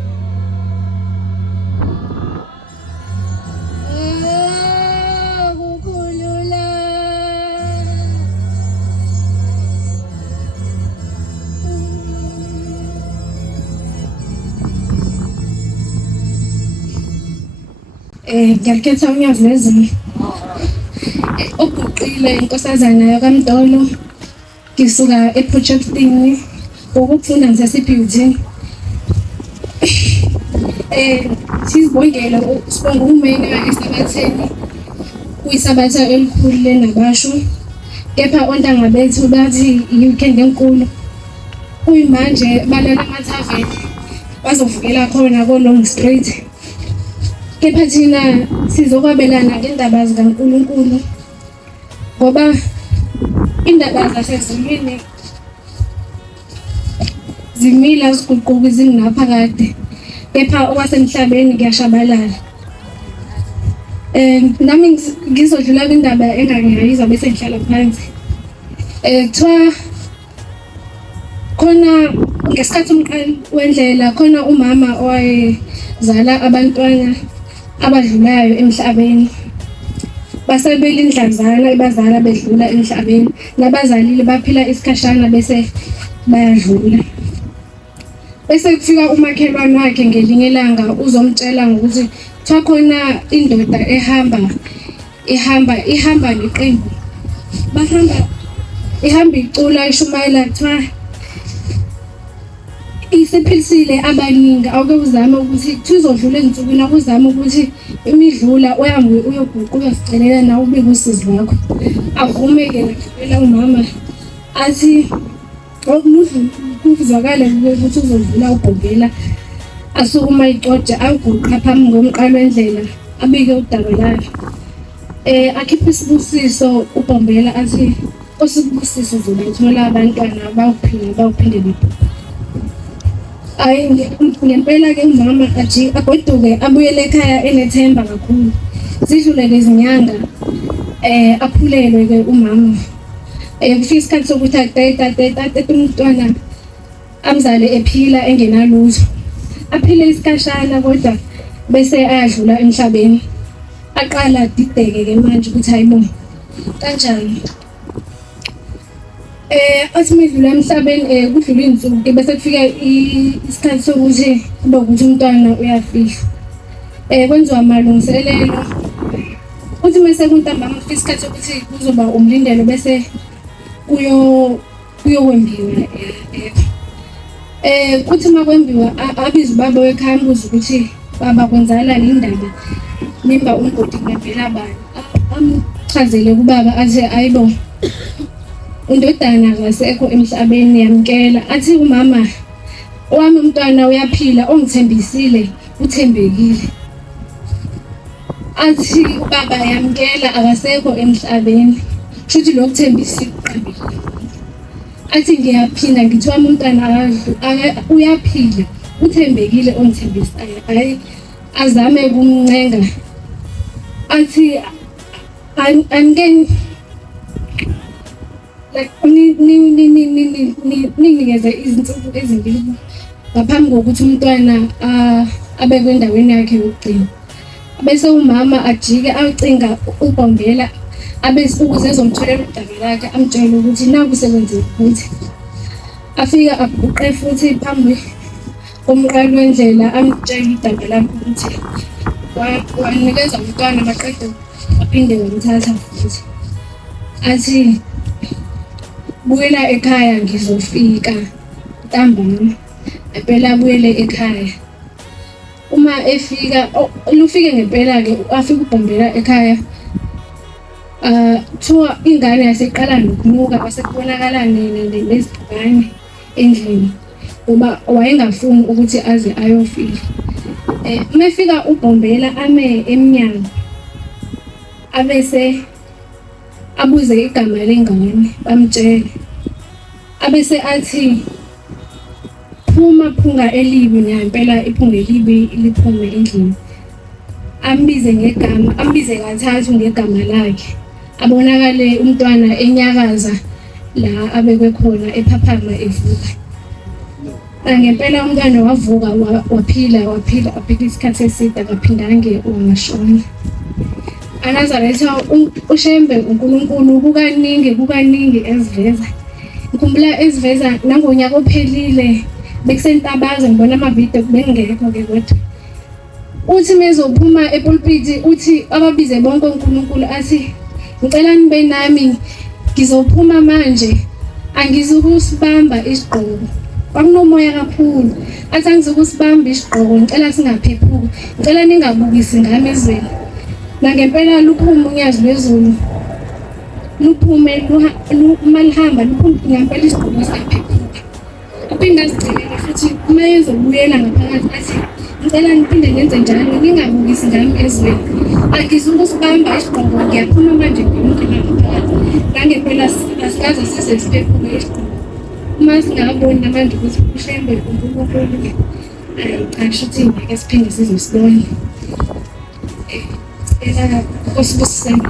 Ngiyakhetha uNyazi Lwezulu. Uguqile inkosazana yakamdolo. Ngisuka eprojectini ukufunda ngesiphuthi. Sizibongela sibonga umena ISabatheni kuyisabatha elikhulu lenabasho. Kepha ontanga bethu bathi weekend enkulu. Kuyimanje balala emathaveni bazovukela khona ko-Long Street. Kepha thina sizokwabelana ngendaba zikaNkulunkulu ngoba indaba zasezulwini zimila ziguquka izingaphakade, kepha okwasemhlabeni kuyashabalala. Nami ngizodlula kwindaba engangiyizwa bese ngihlala phansi. Kuthiwa khona ngesikhathi umqali wendlela khona umama owayezala abantwana abadlulayo emhlabeni. Basebele indlanzana ibazala bedlula emhlabeni, nabazalile baphila isikhashana bese bayadlula. Bese kufika umakhelwane wakhe ngelinye ilanga uzomtshela ngokuthi kuthiwa khona indoda ihamba neqembu. Ihamba icula ishumayela kuthiwa isephilisile abaningi. Awuke uzame ukuthi kuzodlula ensukwini, akuzame ukuthi imidlula uhambe uyoguqa uyosicelela nawe ubike usizi lwakho. Avume-ke nakuphela umama athi kuzwakala ukuthi uzodlula ubhongela asukuma ixoja awuguqa phambi komqalo wendlela abike udaba lakhe. Akhiphe isibusiso ubhongela athi osibusiso uzobethola abantwana bawuphinde ngempela-ke umama agoduke abuyele ekhaya enethemba kakhulu. Zidlule lezi nyanga aphulelwe-ke umama Kufika isikhathi sokuthi atete umntwana amzale ephila engenalutho. Aphile isikhashana kodwa bese ayadlula emhlabeni. Aqala adideke-ke manje ukuthi hayibo kanjani. Athi medlula emhlabeni kudlula iy'nsuku bese kufika isikhathi sokuthi kube ukuthi umntwana uyafihlwa. Kwenziwa amalungiselelo. Uthi mase kuntambama kufika isikhathi sokuthi kuzoba umlindelo bese kuyokwembiwa. Kuthi makwembiwa abize ubaba wekhaya ambuze ukuthi baba kwenzakalani indaba nimba umgodi ngempela bani. Amchazele kubaba athi ayibo undodana akasekho emhlabeni yamkela. Athi umama wami umntwana uyaphila ongithembisile uthembekile. Athi ubaba yamkela akasekho emhlabeni futhi lokuthembisile uqambile. Athi ngiyaphinda ngithi wami umntwana uyaphila uthembekile ongithembisayo. Hayi azame kumncenga. Athi angeke like ninikeze izinsuku ezimbili ngaphambi kokuthi umntwana abekwe endaweni yakhe yokugcina. Bese umama ajike acinga uBombela abese ukuze ezomtholela udaba lakhe amtshele ukuthi naku sekwenzeka ukuthi afika aguqe futhi phambi komqali wendlela amtshele udaba lakhe ukuthi wanikeza umntwana baqede aphinde wamthatha futhi. Athi buyela ekhaya ngizofika ntambama. Impela buyele ekhaya. Uma efika lufike ngempela-ke afika uBombela ekhaya. Kuthiwa ingane yaseqala nokunuka wasekubonakala nezibhukane endlini ngoba wayengafuni ukuthi aze ayofika. Uma efika uBombela ame emnyango abese abuze igama lengane bamtshele. Abese athi phunga elibi ngempela iphunga elibi liphume endlini. Ambize ngegama, ambize kathathu ngegama lakhe. Abonakale umntwana enyakaza la abekwe khona ephaphama evuka. Ngempela umntwana wavuka waphila aphila isikhathi eside akaphindange wangashona. Anazaretha uShembe uNkulunkulu kukaningi eziveza. Ngikhumbula eziveza nangonyaka ophelile bekusentabaza ngibona amavidiyo bengekho-ke kodwa. Uthi mezophuma epulpiti uthi ababize bonke uNkulunkulu athi ngicela nibe nami ngizophuma manje angizukusibamba isigqoko. Kwakunomoya kakhulu. Athi angizukusibamba isigqoko ngicela singaphephuki. Ngicela ningabukisi ngami ezweni. Nangempela luphuma UNyazi Lwezulu. Luphume malihamba luphume ngempela isigqoko singaphephuki. Aphinda azigcinele futhi uma ezobuyela ngaphakathi athi ngicela niphinde nenze njalo ningabukisi ngami ezweni. Angizukusibamba isigqoko ngiyaphuma manje ngiyongena ngaphakathi. Nangempela asikaze size siphephuke isigqoko. Uma singaboni namanje ukuthi uShembe uNkulunkulu cha shuthi ngeke siphinde sizosibona. Osibusiseni.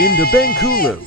In the Benkulo.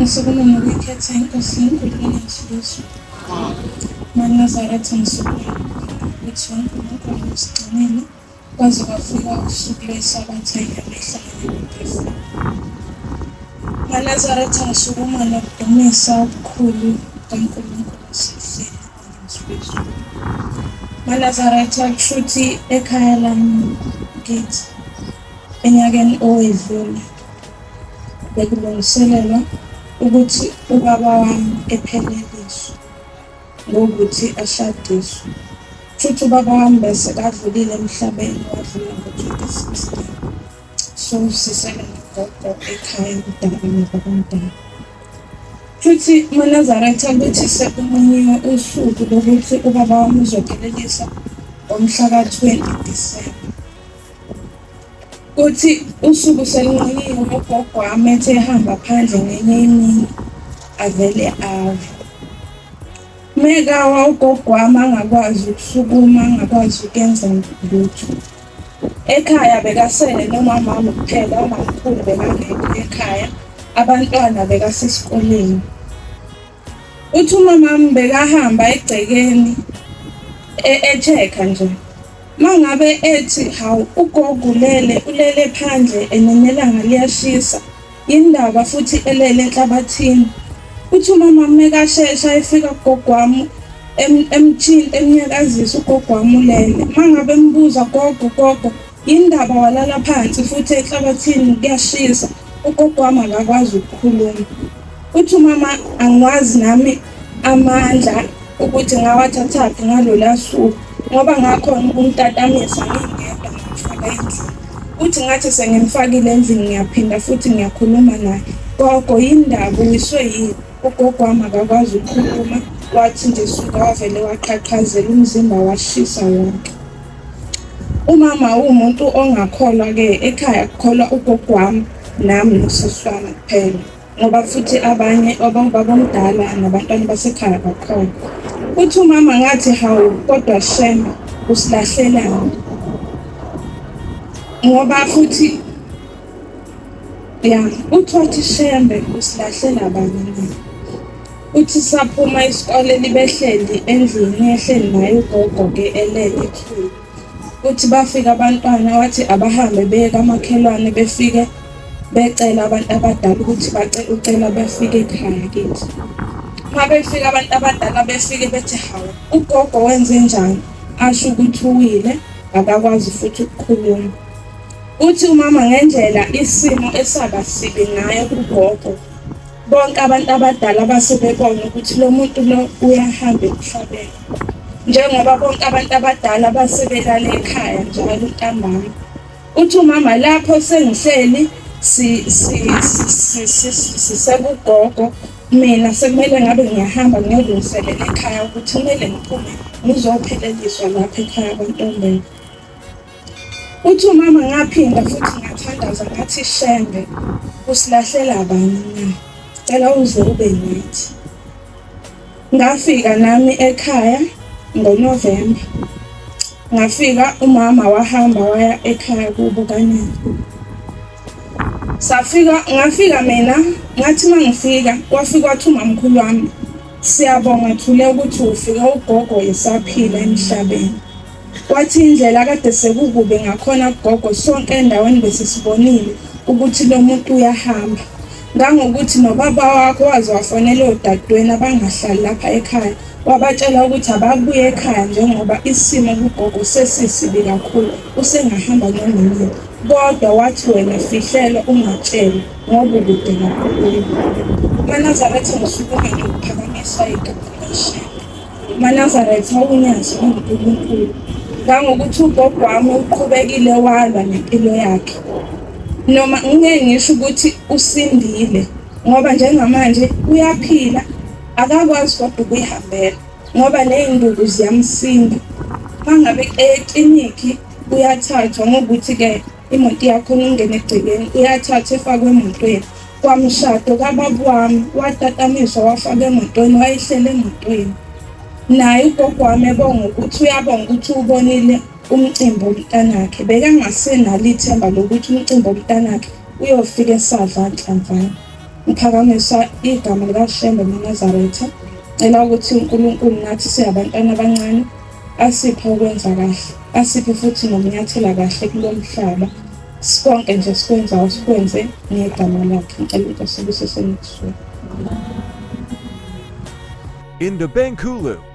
Ngisukuma ngokukhetha inkosi enkulu enezibuso. Nazaretha ngisukuma ukuthi uNkulunkulu usigcinile kwaze kwafika usuku lweSabatha engamehlangene nomphefumulo. Nazaretha ngisukuma nokudumisa okukhulu kaNkulunkulu sihleli ngezibuso. Nazaretha kushuthi ekhaya lami kithi enyakeni owedlule bekulungiselelwa ukuthi ubaba wami epheleliswe ngokuthi ashadiswe. Futhi ubaba wami bese kadlulile emhlabeni, wadlula ngo-2016. So sisele nogogo ekhaya kudala nabantwana. Futhi uNazaretha kuthi sekumunyiwe usuku lokuthi ubaba wami uzophelelisa ngomhla ka-20 Disemba. Kuthi usuku selunqunyiwe ugogo wami ethe ehamba phandle ngenye imini avele ave. Mekawa ugogo wami angakwazi ukusukuma, angakwazi ukuyenza lutho. Ekhaya bekasele nomamami kuphela, umamkhulu bekangekho ekhaya, abantwana bekasesikoleni. Uthi umamami bekahamba egcekeni e-check-a nje. Mangabe ethi hawu ugogo ulele phandle enelanga liyashisa, indaba futhi elele enhlabathini. Uthi umamami mekashesha efika kugogo wami emnyakazisa ugogo wami ulele. Mangabe embuza gogo indaba walala phansi futhi enhlabathini kuyashisa, ugogo wami akakwazi ukukhuluma. Uthi umama angikwazi nami amandla ukuthi ngawathathaphi ngalola suku ngoba ngakhona ukumtatamisa ngingedwa ngifaka endlini. Uthi ngathi sengimfakile endlini ngiyaphinda futhi ngiyakhuluma naye. Gogo indaba uwiswe yini? Ugogo wami akakwazi ukukhuluma, wathi nje suka wavele waqhaqhazela umzimba washisa wonke. Umama umuntu ongakholwa-ke, ekhaya kukholwa ugogo wami nami nosisi wami kuphela, ngoba futhi abanye obaba omdala nabantwana basekhaya bakholwa. Uthi umama ngathi hawu kodwa Shembe usilahlelani? Ngoba futhi uthi wathi Shembe usilahlela bani na? Uthi saphuma isikole libehleli endlini ehleli naye ugogo-ke elele ethule. Uthi bafika abantwana wathi abahambe beye kamakhelwane befike becela abantu abadala ukuthi ucela befike ekhaya kithi. Uma befika abantu abadala befike bethi hawu ugogo wenze njani? Asho ukuthi uwile, akakwazi futhi ukukhuluma. Uthi umama ngendlela isimo esaba sibi ngayo kugogo, bonke abantu abadala basebebona ukuthi lo muntu lo uyahamba emhlabeni. Njengoba bonke abantu abadala basebelala ekhaya njalo ntambama. Uthi umama lapho sengihleli sisebugogo, mina sekumele ngabe ngiyahamba ngiyolungiselela ekhaya ukuthi kumele ngiphume ngizopheleliswa lapha ekhaya kwaNtombela. Uthi umama ngaphinda futhi ngathandaza ngathi, Shembe, usilahlela bani na? Cela uze ube nathi. Ngafika nami ekhaya ngoNovemba. Ngafika umama wahamba waya ekhaya kubo kaNyanga. Ngafika mina, ngathi mangifika, wafika wathi umamkhulu wami, siyabonga Thule ukuthi ufike ugogo esaphila emhlabeni. Wathi indlela kade sekukube ngakhona gogo sonke endaweni besisibonile ukuthi lo muntu uyahamba. Ngangokuthi nobaba wakho waze wafonela odadweni abangahlali lapha ekhaya, wabatshela ukuthi ababuye ekhaya njengoba isimo kugogo sesisibi kakhulu, usengahamba ngendlela. Kodwa wathi wena fihlela ungatsheli ngoba ukude kakhulu. UNazaretha ngisukume ngikuphakamisa igama likaShembe. UNazaretha UNyazi uNkulunkulu. Ngangokuthi ugogo wami uqhubekile walwa nempilo yakhe. Noma ngeke ngisho ukuthi usindile ngoba njengamanje uyaphila, akakwazi kodwa ukuyihambela ngoba ley'nduku ziyamsinda. Mangabe ekliniki uyathathwa ngokuthi-ke imoto yakhona ungene egcekeni, uyathathwa efakwe emotweni. Kwamshado kababa wami watatamiswa wafakwa emotweni, wayehlele emotweni. Naye ugogo wami ebonga ukuthi uyabonga ukuthi ubonile umcimbi womntanakhe. Bekangasenalo ithemba lokuthi umcimbi womntanakhe uyofika esadla nhlamvana. Ngiphakamisa igama likaShembe noNazaretha. Cela ukuthi uNkulunkulu nathi siyabantwana abancane asiphe ukwenza kahle, asiphe futhi nokunyathela kahle kulo mhlaba. Sikonke nje sikwenzayo sikwenze ngegama lakhe. Ngicela ukuthi asibusise nekusuka. INkonzo.